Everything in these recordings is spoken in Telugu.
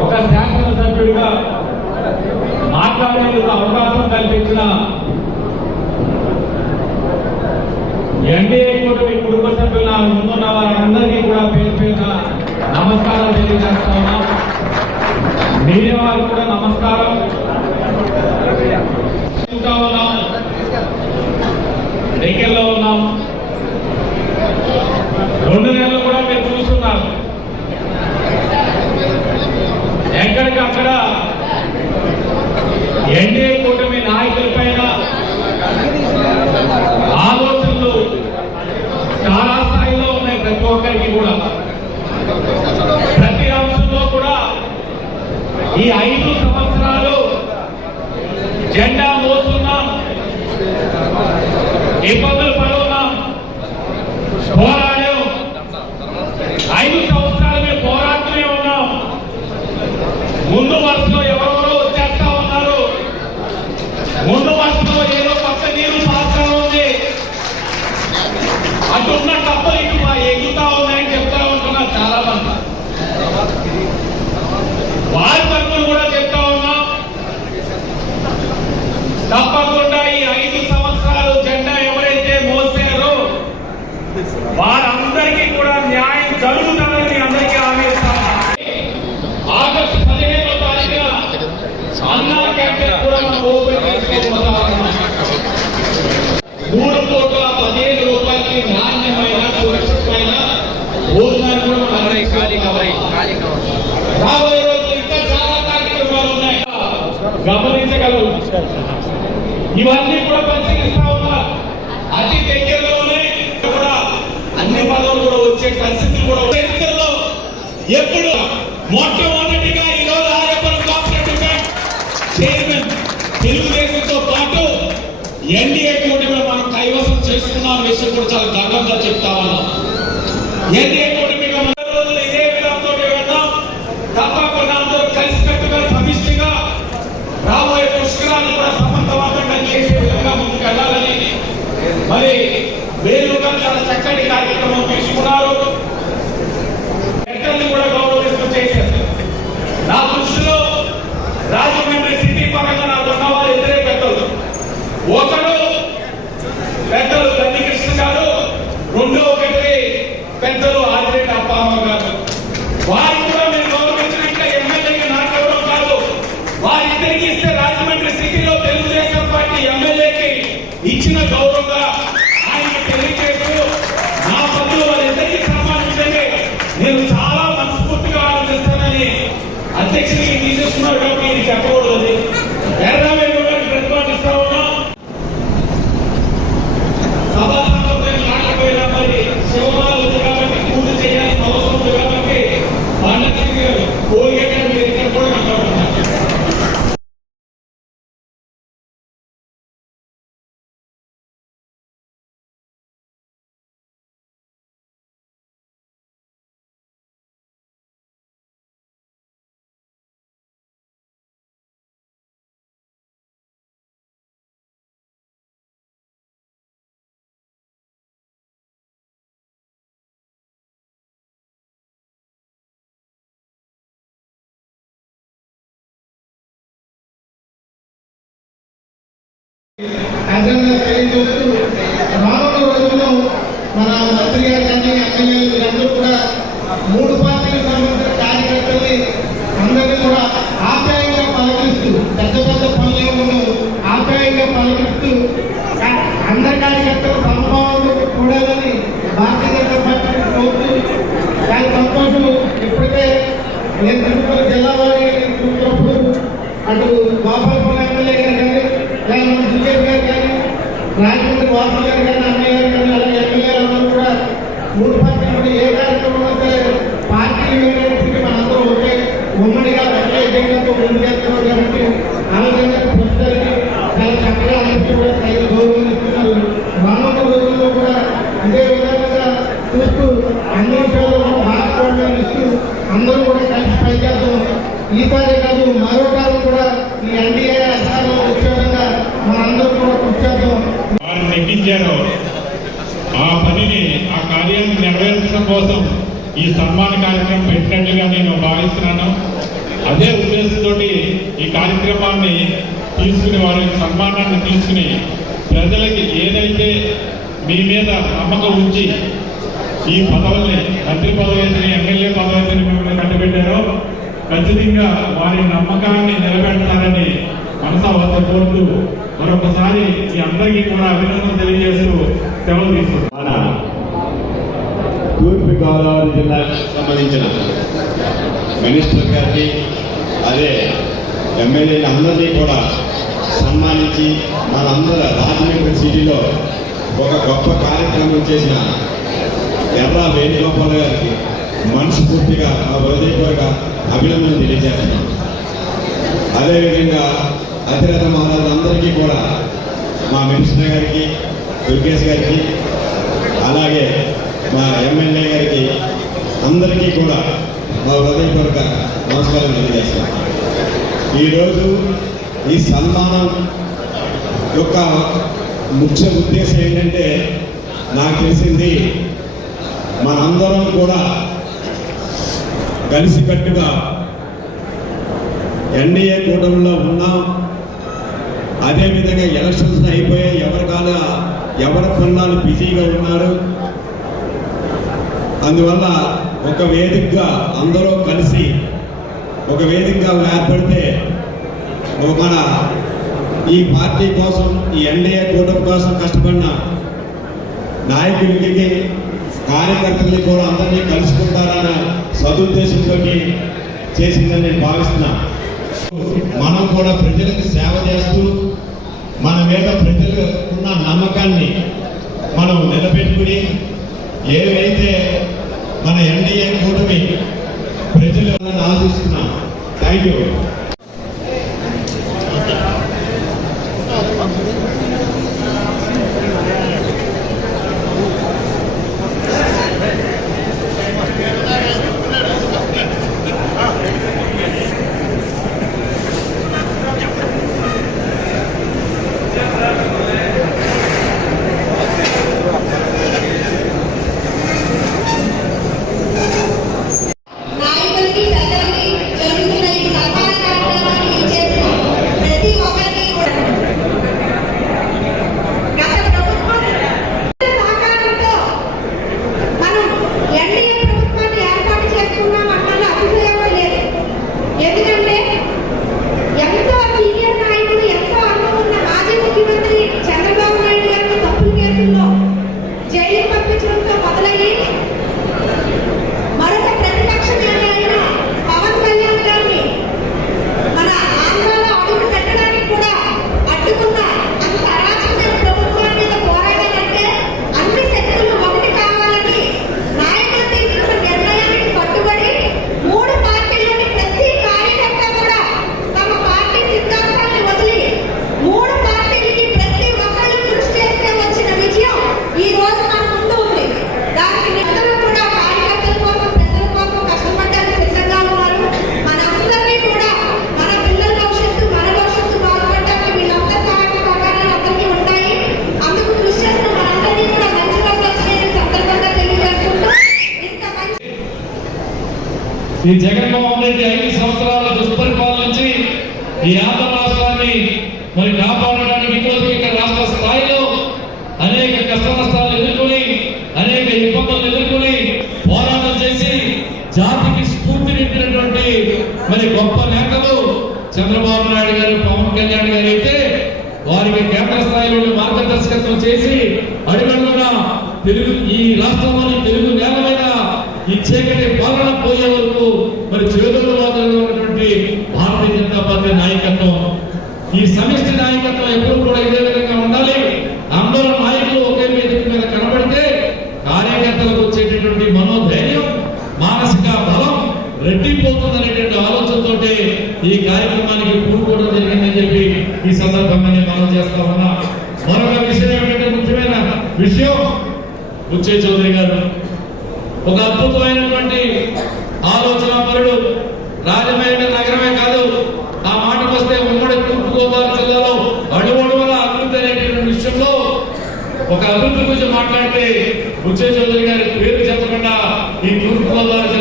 ఒక శాసనసభ్యుడిగా మాట్లాడేందుకు అవకాశం కల్పించిన ఎన్డీఏ కూటమి కుటుంబ సభ్యుల ముందున్న వారందరికీ కూడా పేరు నమస్కారం తెలియజేస్తా ఉన్నాం. వారికి కూడా నమస్కారం. ఉన్నాం. ఉన్నాం. రెండు నెలలు ఎక్కడికక్కడ ఎన్డీఏ కూటమి నాయకుల పైన ఆలోచనలు చాలా స్థాయిలో ఉన్నాయి ప్రతి ఒక్కరికి కూడా. ప్రతి అంశంలో కూడా ఈ ఐదు సంవత్సరాలు జెండా మోస్తున్నాం ఇబ్బందులు తప్పకుండా మరి వేరు రకాల చక్కటి కార్యక్రమం అంగంగా తెలియజేస్తూ రానున్న రోజుల్లో మన మంత్రి గారి కానీ కూడా మూడు పార్టీలు ఏ కార్యక్రమం అయితే పార్టీలు వేరేటికి మనందరూ ఒకే ఉమ్మడిగా ఒకే ఎజెండాతో ముందు చేస్తున్నారు కాబట్టి చక్కగా అందరికీ కూడా తగిన రానున్న రోజుల్లో కూడా ఇదే విధంగా చూస్తూ మీద నమ్మకం ఉంచి ఈ పదవుల్ని మంత్రి పదవిని ఎమ్మెల్యే పదవిని మిమ్మల్ని కట్టబెట్టారో. ఖచ్చితంగా వారి నమ్మకాన్ని నిలబెడతారని మనసా కోరుతూ మరొకసారి ఈ అందరికీ కూడా అభినందన తెలియజేస్తూ సెలవు తీసుకుంటాం తూర్పు గోదావరి జిల్లాకు సంబంధించిన మినిస్టర్ గారికి అదే ఎమ్మెల్యేని అందరినీ కూడా సన్మానించి మనందరూ రాజమండ్రి సిటీలో ఒక గొప్ప కార్యక్రమం చేసిన ఎర్ర వేణుగోపాల్ గారికి మనస్ఫూర్తిగా మా హృదయపూర్వక అభినందనలు తెలియజేస్తున్నాం అదేవిధంగా అతిరథ మహారాజులందరికీ కూడా మా మినిస్టర్ గారికి దుర్గేష్ గారికి అలాగే మా ఎమ్మెల్యే గారికి అందరికీ కూడా మా హృదయపూర్వక నమస్కారం తెలియజేస్తున్నాం ఈరోజు ఈ సన్మానం యొక్క ముఖ్య ఉద్దేశం ఏంటంటే నాకు తెలిసింది మనందరం కూడా కలిసికట్టుగా ఎన్డీఏ కూటమిలో ఉన్నాం. అదేవిధంగా ఎలక్షన్స్ అయిపోయాయి. ఎవరి కాల ఎవరి పనులు బిజీగా ఉన్నారు. అందువల్ల ఒక వేదికగా అందరూ కలిసి ఒక వేదికగా ఏర్పడితే మన ఈ పార్టీ కోసం ఈ ఎన్డీఏ కూటమి కోసం కష్టపడిన నాయకులకి కార్యకర్తల్ని కూడా అందరినీ కలుసుకుంటారన్న సదుద్దేశంతో చేసిందని నేను భావిస్తున్నా. మనం కూడా ప్రజలకు సేవ చేస్తూ మన మీద ప్రజలకు ఉన్న నమ్మకాన్ని మనం నిలబెట్టుకుని ఏవైతే మన ఎన్డీఏ కూటమి ప్రజలు ఆశిస్తున్నాం థ్యాంక్ యూ ఈ ఆంధ్ర రాష్ట్రాన్ని మరి కాపాడడానికి ఈరోజు ఇక్కడ రాష్ట్ర స్థాయిలో అనేక కష్ట నష్టాలు ఎదుర్కొని అనేక ఇబ్బందులు ఎదుర్కొని పోరాటం చేసి జాతికి స్ఫూర్తి నింపినటువంటి మరి గొప్ప నేతలు చంద్రబాబు నాయుడు గారు పవన్ కళ్యాణ్ గారు అయితే వారికి కేంద్ర స్థాయిలో మార్గదర్శకత్వం చేసి అడుగడుగున తెలుగు ఈ రాష్ట్రంలోని తెలుగు నేల మీద ఈ చీకటి పాలన పోయే వరకు మరి చేతులు మాత్రమే ఉన్నటువంటి భారతీయ జనతా పార్టీ నాయకత్వం ఈ సమిష్టి నాయకత్వం ఎప్పుడు కూడా ఇదే విధంగా ఉండాలి అందరూ నాయకులు ఒకే వేదిక మీద కనబడితే కార్యకర్తలకు వచ్చేటటువంటి మనోధైర్యం మానసిక బలం రెట్టిపోతుందనేటువంటి ఆలోచనతోటే ఈ కార్యక్రమానికి పూనుకోవడం జరిగిందని చెప్పి ఈ సందర్భంగా నేను మనం చేస్తా ఉన్నా మరొక విషయం ఏమిటంటే ముఖ్యమైన విషయం బుచ్చే చౌదరి గారు. ఒక అద్భుతమైనటువంటి ఆలోచన పరుడు రాజమండ్రి నగరమే కాదు ఆ మాటకు వస్తే ఉమ్మడి తూర్పుగోదావరి జిల్లాలో అడుగడుగుల అభివృద్ధి అనేటువంటి విషయంలో ఒక అభివృద్ధి గురించి మాట్లాడితే బుచ్చే చౌదరి గారి పేరు చెప్పకుండా ఈ తూర్పుగోదావరి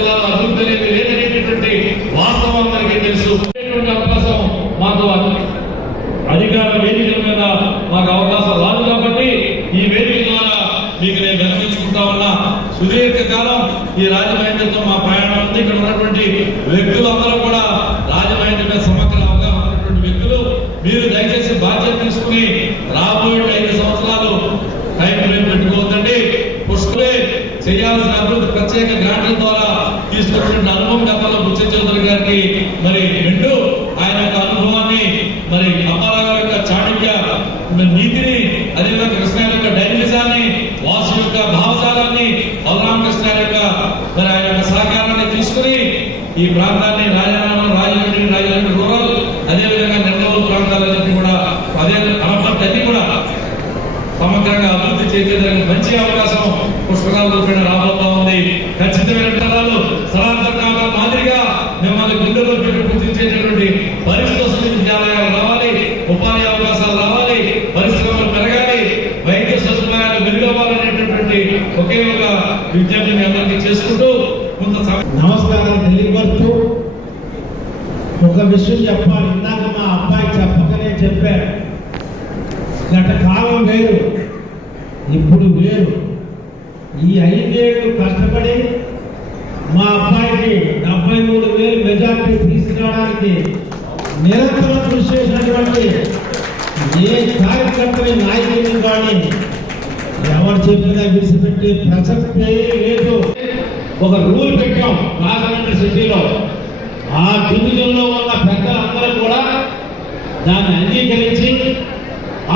వ్యక్తులందరూ కూడా రాజమహేంద్ర మీద సమగ్ర అవగాహన ఉన్నటువంటి వ్యక్తులు మీరు దయచేసి బాధ్యత తీసుకుని రాబోయే ఐదు సంవత్సరాలు టైం ఫ్రేమ్ పెట్టుకోవద్దండి పుష్కరే చేయాల్సిన అభివృద్ధి ప్రత్యేక గ్రాంట్ల ద్వారా తీసుకొచ్చిన అనుభవం గతంలో బుచ్చ చౌదరి గారికి మరి వింటూ ఆయన యొక్క అనుభవాన్ని మరి అమ్మారావు గారి యొక్క చాణక్య నీతిని అదేవిధంగా కృష్ణ యొక్క డైనమిజాన్ని వాసు యొక్క భావజాలాన్ని బలరామకృష్ణ యొక్క మరి ఆయన యొక్క సహకారాన్ని తీసుకుని ఈ ప్రాంతాన్ని రాజధాని రాజమండ్రి రాజమండ్రి రూరల్ అదేవిధంగా నెల్లూరు ప్రాంతాలన్నింటినీ కూడా అదే అనపర్తి అన్ని కూడా సమగ్రంగా అభివృద్ధి చేసేదానికి మంచి అవకాశం పుష్పకాల రూపేణ రాబోతా ఉంది ఖచ్చితమైన విధానాలు స్థలాంతర మాదిరిగా మిమ్మల్ని గుండెలో పెట్టి పూజించేటటువంటి పరిస్థితి వస్తుంది విద్యాలయాలు రావాలి ఉపాధి అవకాశాలు రావాలి పరిశ్రమలు పెరగాలి వైద్య సదుపాయాలు మెరుగవ్వాలనేటటువంటి ఒకే ఒక విజ్ఞప్తి మీ అందరికీ చేసుకుంటూ కొంత సమయం నమస్కారం తెలియపరుస్తూ ఒక విషయం చెప్పాలి. ఇందాక మా అబ్బాయి చెప్పకనే చెప్పారు. గత కాలం వేరు ఇప్పుడు వేరు. ఈ ఐదేళ్ళు కష్టపడి మా అబ్బాయికి డెబ్బై మూడు వేలు మెజార్టీ తీసుకురావడానికి నిరంతరం కృషి చేసినటువంటి ఏ కార్యకర్తని నాయకుని కానీ ఎవరు చెప్పినా విడిచిపెట్టే ప్రసక్తే లేదు. ఒక రూల్ పెట్టాం రాజమండ్రి సిటీలో. ఆ డివిజన్లో ఉన్న పెద్దలందరూ కూడా దాన్ని అంగీకరించి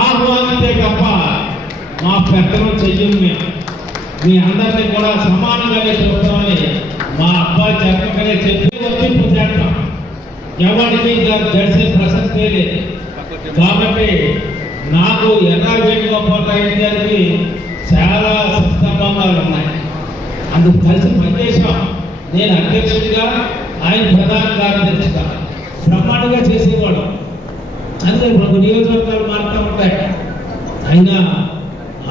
ఆహ్వానితే తప్ప మా పెద్దలు చెయ్యం మేము. మీ అందరినీ కూడా సమానంగానే చూస్తామని మా అబ్బాయి చెప్పకనే చెప్పి వర్తింపు చేస్తాం ఎవరికి జడిసే ప్రసక్తే లేదు. కాబట్టి నాకు ఎర్ర వేణుగోపాల్ రెడ్డి గారికి చాలా సంబంధాలు ఉన్నాయి. అందుకు కలిసి పనిచేసాం నేను అధ్యక్షుడిగా ఆయన ప్రధాన కార్యదర్శిగా బ్రహ్మాండంగా చేసేవాడు. అందుకే ఇప్పుడు నియోజకవర్గాలు మారుతూ ఉంటాయి. అయినా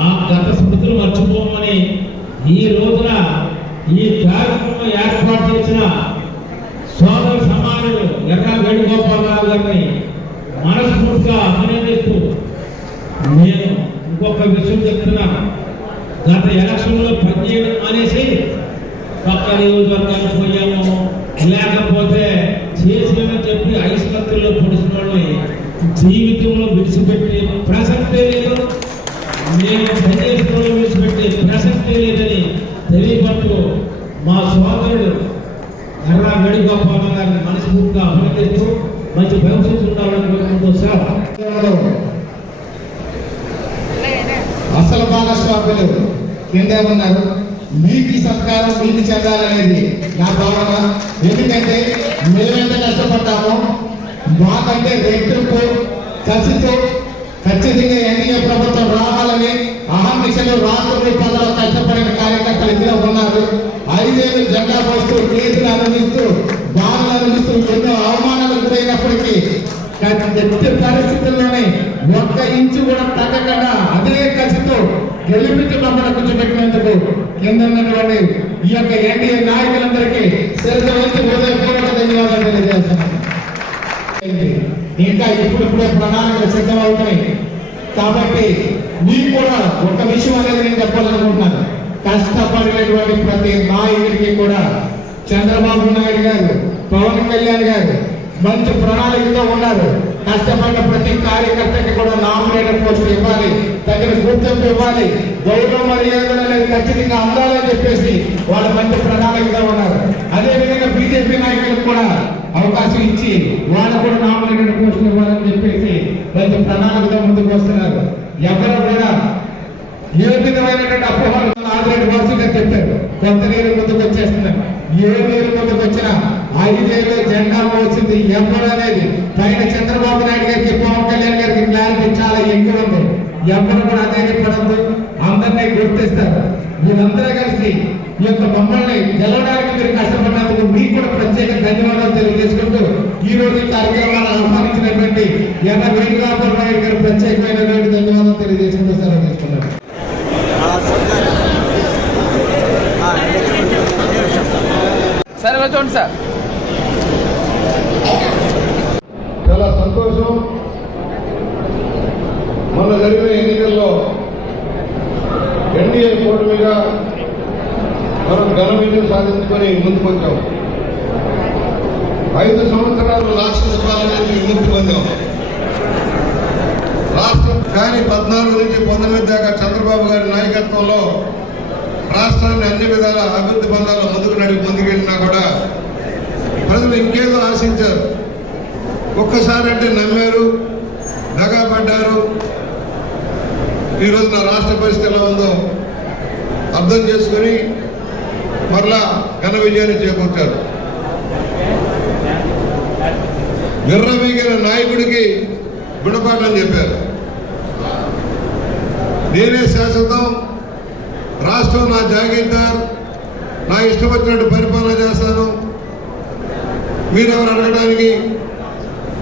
ఆ గత స్మృతులు మర్చిపోమని ఈ రోజున ఈ కార్యక్రమం ఏర్పాటు చేసిన సోదర సమానుడు ఎర్ర వేణుగోపాలరావు గారిని మనస్ఫూర్తిగా అభినందిస్తూ నేను ఇంకొక విషయం చెప్తున్నాను. గత ఎలక్షన్లో పనిచేయడం అనేసి పక్క నియోజకవర్గానికి పోయాము. లేకపోతే చేసామని చెప్పి ఐస్కత్తుల్లో పొడిచిన వాళ్ళని జీవితంలో విడిచిపెట్టే ప్రసక్తే లేదు. నేను పనిచేసిన విడిచిపెట్టే ప్రసక్తే లేదని తెలియపడుతూ మా సోదరుడు ఎర్ర వేణుగోపాల గారిని మనస్ఫూర్తిగా అభినందిస్తూ మంచి భవిష్యత్తు ఉండాలని కోరుకుంటూ సార్ అసలు భాగస్వాములు కిందే ఉన్నారు మీకు ఈ సత్కారం మీకు చెందాలనేది నా భావన. ఎందుకంటే మేమెంత కష్టపడ్డామో. మాకంటే రెట్టింపు కసితో ఖచ్చితంగా ఎన్డీఏ ప్రభుత్వం రావాలని అహర్నిశలు రాత్రి పదవ కష్టపడిన కార్యకర్తలు ఇందులో ఉన్నారు. ఐదేళ్ళు జెండా పోస్తూ కేసులు అనుభవిస్తూ బాధలు అనుభవిస్తూ ఎన్నో అవమానాలు గురైనప్పటికీ ఎట్టి పరిస్థితుల్లోనే ఒక్క ఇంచు కూడా తగ్గకుండా అదే కసితో గెలిపించి మమ్మల్ని కూర్చోబెట్టినందుకు కింద ఉన్నటువంటి ఈ యొక్క ఎన్డీఏ నాయకులందరికీ శరీర వంతు హృదయపూర్వక ధన్యవాదాలు తెలియజేస్తున్నాను. ఇంకా ఇప్పుడు కూడా ప్రణాళికలు సిద్ధం అవుతాయి కాబట్టి మీకు కూడా ఒక విషయం అనేది నేను చెప్పాలనుకుంటున్నాను. కష్టపడినటువంటి ప్రతి నాయకుడికి కూడా చంద్రబాబు నాయుడు గారు పవన్ కళ్యాణ్ గారు మంచి ప్రణాళికతో ఉన్నారు. కష్టపడిన ప్రతి కార్యకర్తకి కూడా నామినేటెడ్ పోస్టులు ఇవ్వాలి. తగిన గుర్తింపు ఇవ్వాలి. గౌరవ మర్యాదలు అనేది ఖచ్చితంగా అందాలని చెప్పేసి వాళ్ళు మంచి ప్రణాళికగా ఉన్నారు. అదే విధంగా బీజేపీ నాయకులకు కూడా అవకాశం ఇచ్చి వాళ్ళు కూడా నామినేటెడ్ పోస్టులు ఇవ్వాలని చెప్పేసి మంచి ప్రణాళికతో ముందుకు వస్తున్నారు. ఎవరు కూడా ఏ విధమైనటువంటి అపోహలు ఆదిరెడ్డి వరుసగా చెప్పారు. కొత్త నీరు ముందుకు వచ్చేస్తున్నారు ఏ నీరు ముందుకు వచ్చినా ఐదేళ్ళు జెండా వచ్చింది ఎవరు అనేది పైన చంద్రబాబు నాయుడు గారికి పవన్ కళ్యాణ్ గారికి క్లారిటీ చాలా ఎక్కువ ఉంది. ఎవరు కూడా అదే పడద్దు అందరినీ గుర్తిస్తారు. మీరందరూ కలిసి ఈ యొక్క మమ్మల్ని గెలవడానికి మీరు కష్టపడినందుకు మీకు కూడా ప్రత్యేక ధన్యవాదాలు తెలియజేసుకుంటూ ఈ రోజు కార్యక్రమాన్ని ఆహ్వానించినటువంటి ఎన్న వేణుగోపాల్ నాయుడు గారు ప్రత్యేకమైనటువంటి ధన్యవాదాలు తెలియజేసుకుంటూ సెలవు తీసుకున్నారు సార్ చూడండి సార్. చాలా సంతోషం. మొన్న జరిగిన ఎన్నికల్లో ఎన్డీఏ కూటమిగా మనం ఘన విజయం సాధించుకొని ముందుకు వచ్చాం ఐదు సంవత్సరాలు రాష్ట్ర పాలన విముక్తి పొందాం రాష్ట్రం కానీ పద్నాలుగు నుంచి పంతొమ్మిది దాకా చంద్రబాబు గారి నాయకత్వంలో రాష్ట్రాన్ని అన్ని విధాల అభివృద్ధి బంధాలు ముందుకు నడిపి ముందుకెళ్ళినా కూడా ప్రజలు ఇంకేదో ఆశించారు. ఒక్కసారి అంటే నమ్మారు దగాపడ్డారు ఈరోజు నా రాష్ట్ర పరిస్థితి ఎలా ఉందో అర్థం చేసుకుని మరలా ఘన విజయాన్ని చేకూర్చారు. విర్రమీగిన నాయకుడికి గుణపాఠం చెప్పారు. నేనే శాశ్వతం రాష్ట్రం నా జాగీర్దార్ నా ఇష్టం వచ్చినట్టు పరిపాలన చేస్తాను. మీరెవరు అడగడానికి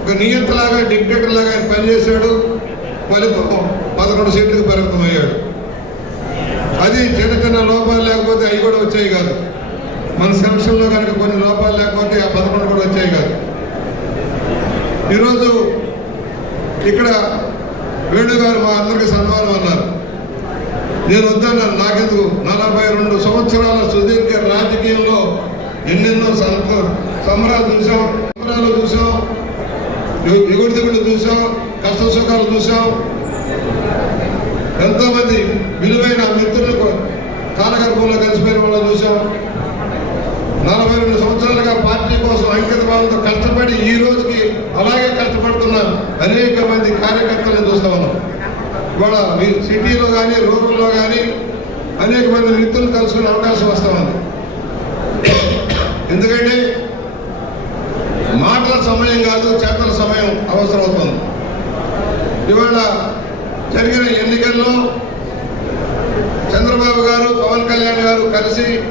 ఒక నియంతలాగా డిక్టేటర్ లాగా ఆయన పనిచేశాడు. ఫలితం పదకొండు సీట్లకు పరిమితం అయ్యాడు అది చిన్న చిన్న లోపాలు లేకపోతే అవి కూడా వచ్చాయి కాదు. మన సంక్షంలో కనుక కొన్ని లోపాలు లేకపోతే ఆ పదకొండు కూడా వచ్చాయి కాదు. ఈరోజు ఇక్కడ వేణు గారు మా అందరికీ సన్మానం అన్నారు. నేను వద్దన్నాను నాకెందుకు? నలభై రెండు సంవత్సరాల సుదీర్ఘ రాజకీయంలో ఎన్నెన్నో సంబరాలు చూసాం సంబరాలు చూసాం ఎగుడు దిగుడు చూసాం కష్ట సుఖాలు చూసాం ఎంతో మంది విలువైన మిత్రులకు కాలగర్భంలో కలిసిపోయిన వాళ్ళని చూసాం నలభై రెండు సంవత్సరాలుగా పార్టీ కోసం అంకిత భావంతో కష్టపడి ఈ రోజుకి అలాగే కష్టపడుతున్న అనేక మంది కార్యకర్తలను చూస్తా ఉన్నాం. ఇవాళ మీరు సిటీలో కానీ రూరల్లో కానీ అనేక మంది మిత్రులు కలుసుకునే అవకాశం వస్తా ఉంది. ఎందుకంటే మాటల సమయం కాదు చేతల సమయం అవసరం అవుతుంది ఇవాళ జరిగిన ఎన్నికల్లో చంద్రబాబు గారు పవన్ కళ్యాణ్ గారు కలిసి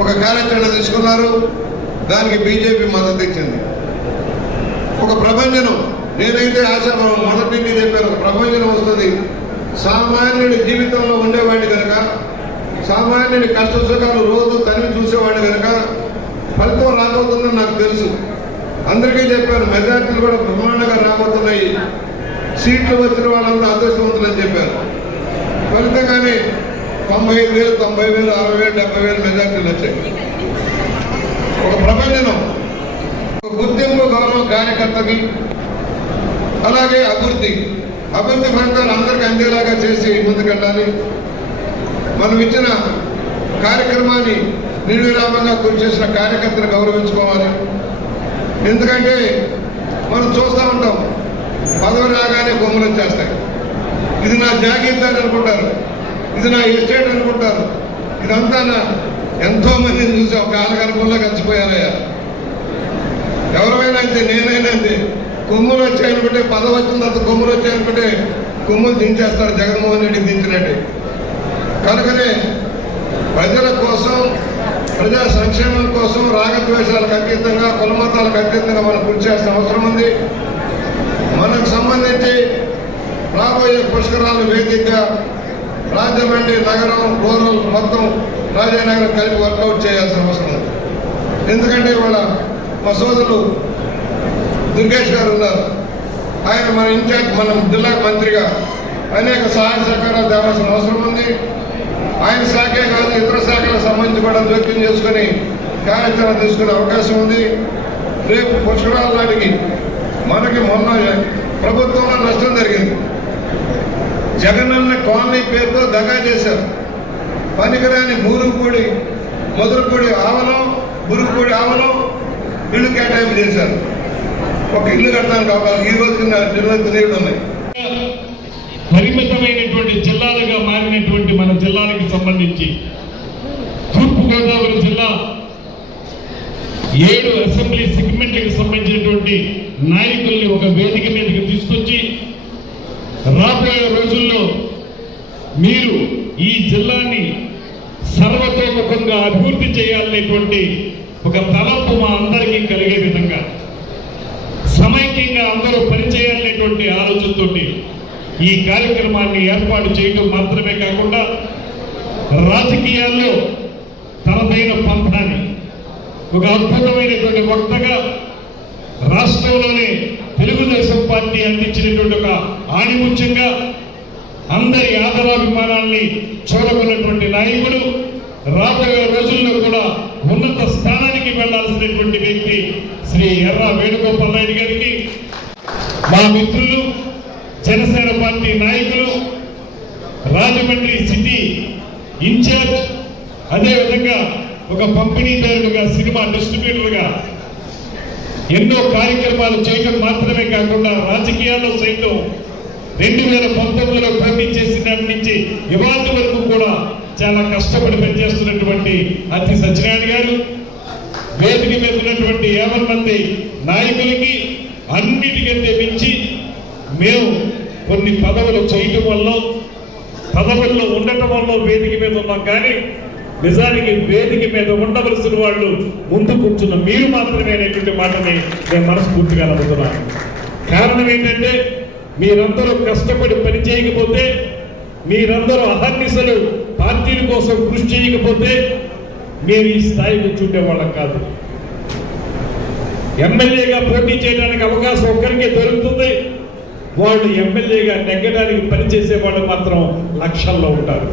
ఒక కార్యాచరణ తీసుకున్నారు. దానికి బీజేపీ మద్దతు ఇచ్చింది. ఒక ప్రభంజనం. నేనైతే ఆశాభావం మొదటి నుంచి చెప్పాను ఒక ప్రభంజనం వస్తుంది. సామాన్యుడి జీవితంలో ఉండేవాడిని కనుక సామాన్యుడి కష్ట సుఖాలు రోజు తనివి చూసేవాడిని కనుక ఫలితం రాబోతుందని నాకు తెలుసు. అందరికీ చెప్పాను మెజార్టీలు కూడా బ్రహ్మాండంగా రాబోతున్నాయి. సీట్లు వచ్చిన వాళ్ళంతా అదృష్టవంతులని చెప్పారు. ఫలితంగానే తొంభై ఐదు వేలు తొంభై వేలు అరవై వేలు డెబ్బై వేలు మెజార్టీలు వచ్చాయి. ఒక ప్రపంచం ఒక గుర్తింపు గౌరవ కార్యకర్తకి అలాగే అభివృద్ధి. అభివృద్ధి ఫలితాలు అందరికీ అందేలాగా చేసి ముందుకెళ్ళాలి. మనం ఇచ్చిన కార్యక్రమాన్ని నిర్విరామంగా కృషి చేసిన కార్యకర్తను గౌరవించుకోవాలి. ఎందుకంటే మనం చూస్తూ ఉంటాం పదవి రాగానే బొమ్మలు వచ్చేస్తాయి. ఇది నా జాగీర్దార్ అనుకుంటారు. ఇది నా ఎస్టేట్ అనుకుంటారు. ఇదంతా నా ఎంతో మందిని చూసి ఒక కాలగర్భంలో కలిసిపోయారయ్యా ఎవరైనా అంతే నేనైనా అంతే. కొమ్ములు వచ్చాయనుకుంటే పదవి వచ్చిన తర్వాత కొమ్ములు వచ్చాయనుకుంటే కొమ్ములు దించేస్తారు జగన్మోహన్ రెడ్డి దించినట్టు. కనుకనే ప్రజల కోసం ప్రజా సంక్షేమం కోసం రాగద్వేషాలకు అతీతంగా కులమతాలకు అతీతంగా మనం కృషి చేసిన అవసరం ఉంది. మనకు సంబంధించి రాబోయే పుష్కరాలు వేదికగా రాజమండ్రి నగరం రూరల్ మొత్తం రాజానగరం కలిపి వర్కౌట్ చేయాల్సిన అవసరం ఉంది. ఎందుకంటే ఇవాళ మా సోదరులు దుర్గేష్ గారు ఉన్నారు. ఆయన మన ఇన్ఛార్జ్ మనం జిల్లా మంత్రిగా అనేక సహాయ సహకారాలు తేవాల్సిన అవసరం ఉంది. ఆయన శాఖే కాదు ఇతర శాఖలకు సంబంధించి కూడా జోక్యం చేసుకుని కార్యాచరణ తీసుకునే అవకాశం ఉంది. రేపు పుష్కరాల నాటికి మనకి మొన్న ప్రభుత్వంలో నష్టం జరిగింది. జగనన్న కాలనీ పేరుతో దగా చేశారు. పనికిరాని మూరుగుపూడి మొదలుపూడి ఆవలం మురుగుపూడి ఆవలం ఇల్లు కేటాయింపు చేశారు. ఒక ఇల్లు కట్టడానికి అవకాశం ఈ రోజు జిల్లా తెలియడం ఉన్నాయి. పరిమితమైనటువంటి జిల్లాలుగా మారినటువంటి మన జిల్లాలకు సంబంధించి తూర్పుగోదావరి జిల్లా ఏడు అసెంబ్లీ సెగ్మెంట్లకు సంబంధించినటువంటి నాయకుల్ని ఒక వేదిక మీదకి తీసుకొచ్చి రాబోయే రోజుల్లో మీరు ఈ జిల్లాని సర్వతోముఖంగా అభివృద్ధి చేయాలనేటువంటి ఒక తలంపు మా అందరికీ కలిగే విధంగా సమైక్యంగా అందరూ పనిచేయాలనేటువంటి ఆలోచనతోటి ఈ కార్యక్రమాన్ని ఏర్పాటు చేయడం మాత్రమే కాకుండా రాజకీయాల్లో తనదైన పంథాన్ని ఒక అద్భుతమైనటువంటి వక్తగా రాష్ట్రంలోనే తెలుగుదేశం పార్టీ అందించినటువంటి ఒక ఆణిముత్యంగా అందరి ఆదరాభిమానాల్ని చూడకున్నటువంటి నాయకుడు రాబోయే రోజుల్లో కూడా ఉన్నత స్థానానికి వెళ్ళాల్సినటువంటి వ్యక్తి శ్రీ ఎర్ర వేణుగోపాల్ నాయుడు గారికి. మా మిత్రులు జనసేన పార్టీ నాయకులు రాజమండ్రి సిటీ ఇన్ఛార్జ్ అదేవిధంగా ఒక పంపిణీదారుడుగా సినిమా డిస్ట్రిబ్యూటర్గా ఎన్నో కార్యక్రమాలు చేయడం మాత్రమే కాకుండా రాజకీయాల్లో సైతం రెండు వేల పంతొమ్మిదిలో పోటీ చేసిన నుంచి ఇవాళ వరకు కూడా చాలా కష్టపడి పనిచేస్తున్నటువంటి అతి సత్యనారాయణ గారు వేదిక మీద ఉన్నటువంటి యాభై మంది నాయకులకి అన్నిటికంటే మించి మేము కొన్ని పదవులు చేయటం వల్ల పదవుల్లో ఉండటం వల్ల వేదిక మీద ఉన్నాం కానీ నిజానికి వేదిక మీద ఉండవలసిన వాళ్ళు ముందు కూర్చున్న మీరు మాత్రమే అనేటువంటి మాటని నేను మనస్ఫూర్తిగా నమ్ముతున్నాను. కారణం ఏంటంటే మీరందరూ కష్టపడి పని చేయకపోతే మీరందరూ అహర్నిశలు పార్టీల కోసం కృషి చేయకపోతే మీరు ఈ స్థాయికి చూడేవాళ్ళం కాదు. ఎమ్మెల్యేగా పోటీ చేయడానికి అవకాశం ఒక్కరికే దొరుకుతుంది. వాళ్ళు ఎమ్మెల్యేగా నెగ్గడానికి పనిచేసే వాళ్ళు మాత్రం లక్షల్లో ఉంటారు.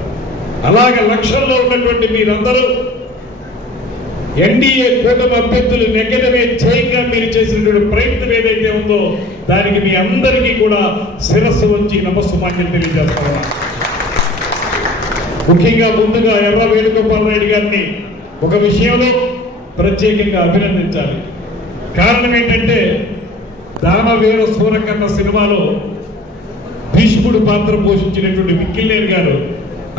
అలాగే లక్షల్లో ఉన్నటువంటి మీరందరూ ఎన్డీఏ కూటమి అభ్యర్థులు నెగ్గడమే జయంగా మీరు చేసినటువంటి ప్రయత్నం ఏదైతే ఉందో దానికి మీ అందరికీ కూడా శిరస్సు వచ్చి నమస్సుమాన్యం తెలియజేస్తా ముఖ్యంగా ముందుగా ఎర్ర వేణుగోపాల్ రెడ్డి గారిని ఒక విషయంలో ప్రత్యేకంగా అభినందించాలి. కారణం ఏంటంటే దానవీర సూరకన్న సినిమాలో భీష్ముడు పాత్ర పోషించినటువంటి మిక్కిలేరు గారు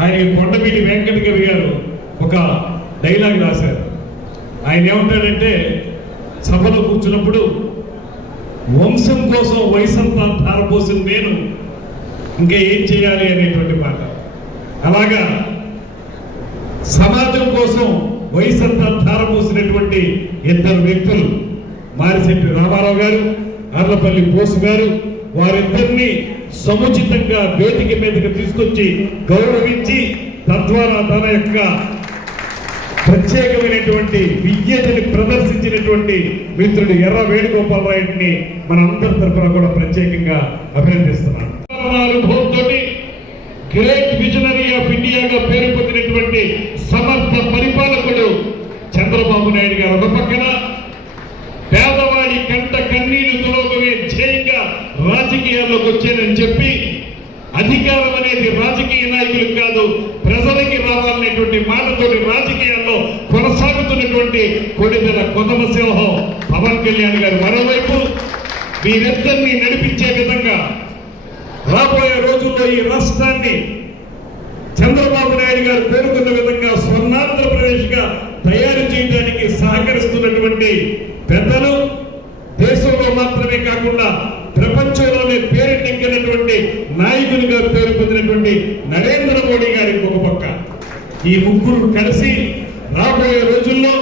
ఆయన కొండవీటి వెంకట కవి గారు ఒక డైలాగ్ రాశారు. ఆయన ఏమంటాడంటే సభలో కూర్చున్నప్పుడు వంశం కోసం వయసంతా ధారపోసిన నేను ఇంకా ఏం చేయాలి? అనేటువంటి మాట. అలాగా సమాజం కోసం వయసంతా ధారపోసినటువంటి ఇద్దరు వ్యక్తులు మారిశెట్టి రామారావు గారు అర్లపల్లి బోసు గారు వారిద్దరిని సముచితంగా వేదిక మీదకి తీసుకొచ్చి గౌరవించి తద్వారా తన యొక్క ప్రత్యేకమైనటువంటి విజ్ఞతని ప్రదర్శించినటువంటి మిత్రుడు ఎర్ర వేణుగోపాల్ రాయుడిని మన అందరి తరఫున కూడా ప్రత్యేకంగా అభినందిస్తున్నాను. గ్రేట్ విజనరీ ఆఫ్ ఇండియాగా పేరు పొందినటువంటి సమర్థ పరిపాలకుడు చంద్రబాబు నాయుడు గారు. ఒక పక్కన వచ్చానని చెప్పి అధికారం అనేది రాజకీయ నాయకులకు కాదు ప్రజలకి రావాలనేటువంటి మాటతోటి రాజకీయాల్లో కొనసాగుతున్నటువంటి కొడిదల కొదమ సింహం పవన్ కళ్యాణ్ గారు మరోవైపు మీరిద్దరిని నడిపించే విధంగా రాబోయే రోజుల్లో ఈ రాష్ట్రాన్ని చంద్రబాబు నాయుడు గారు పేర్కొన్న విధంగా స్వర్ణాంధ్రప్రదేశ్గా తయారు చేయడానికి సహకరిస్తున్నటువంటి పెద్దలు దేశంలో మాత్రమే కాకుండా ప్రపంచంలో చేసినటువంటి నాయకునిగా పేరు పొందినటువంటి నరేంద్ర మోడీ గారికి ఒక పక్క. ఈ ముగ్గురు కలిసి రాబోయే రోజుల్లో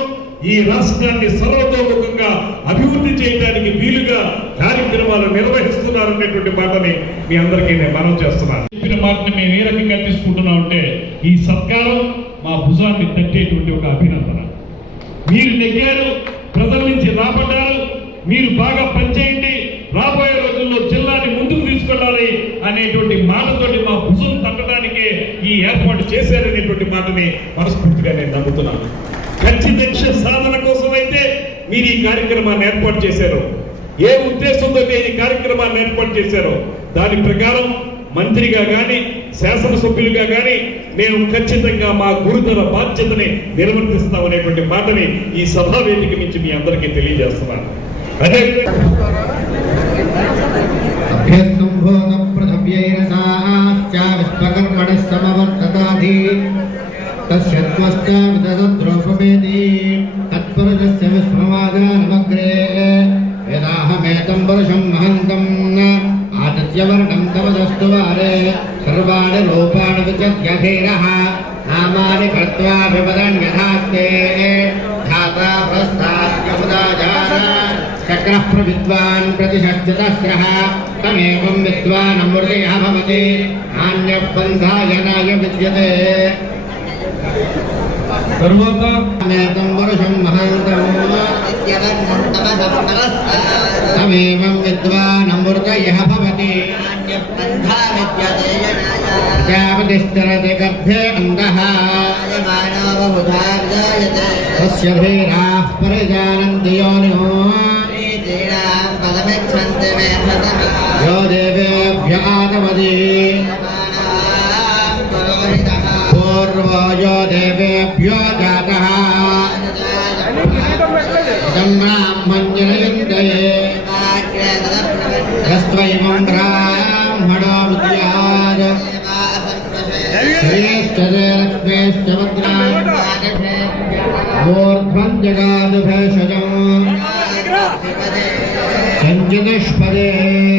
ఈ రాష్ట్రాన్ని సర్వతోముఖంగా అభివృద్ధి చేయడానికి వీలుగా కార్యక్రమాలు నిర్వహిస్తున్నారనేటువంటి మాటని మీ అందరికీ నేను మనం చేస్తున్నాను. చెప్పిన మాటని మేము ఏ రకంగా తీసుకుంటున్నాం అంటే ఈ సత్కారం మా భుజాన్ని తట్టేటువంటి ఒక అభినందన. మీరు నెగ్గారు ప్రజల నుంచి రాబడ్డారు మీరు బాగా పనిచేయండి రాబోయే రోజుల్లో జిల్లా తీసుకెళ్ళాలి అనేటువంటి మాటతోటి మా భుజం తట్టడానికే ఈ ఏర్పాటు చేశారనేటువంటి మాటని మనస్ఫూర్తిగా నేను నమ్ముతున్నాను. ఖచ్చితక్ష సాధన కోసం అయితే మీరు ఈ కార్యక్రమాన్ని ఏర్పాటు చేశారు. ఏ ఉద్దేశంతో ఈ కార్యక్రమాన్ని ఏర్పాటు చేశారో దాని ప్రకారం మంత్రిగా కానీ శాసనసభ్యులుగా కానీ మేము ఖచ్చితంగా మా గురుతర బాధ్యతని నిర్వర్తిస్తామనేటువంటి మాటని ఈ సభా వేదిక నుంచి మీ అందరికీ తెలియజేస్తున్నాను. అదే విశ్వకర్మణి సమవర్తతాధి తస్య త్వశ్చ విదద్రోపమేది తత్పురుషస్య విశ్వమాదానమగ్రే యదాహమేతం పురుషం మహంతం ఆదిత్యవర్ణం తమదస్తు వారే సర్వాణి రూపాణి విద్యధీరः నామాని కృత్వా వివదన్యథాస్తే ధాతా ప్రస్థాద్యముదాజాన शक्रः प्रविद्वान् प्रतिशब्दतस्रः तमेवम् विद्वान् अमृतयः भवति। नान्यः बन्धायनाय विद्यते। तम् पुरुषम् महान्तम्। तमेवम् विद्वान् भवति। प्रजापतिश्चरति गर्भे अन्तः तस्य भेराः परिजानन्ति योनिः। देवेभ्य आगमति पूर्वो यो देवेभ्यो जातः इदं ब्राह्मण्यनयन्तये यस्त्वैमं ब्राह्मणो विद्यात् श्रेष्ठ लक्ष्मेश्च मूर्ध्वं जगादुभेषजम् सञ्जनिष्पदे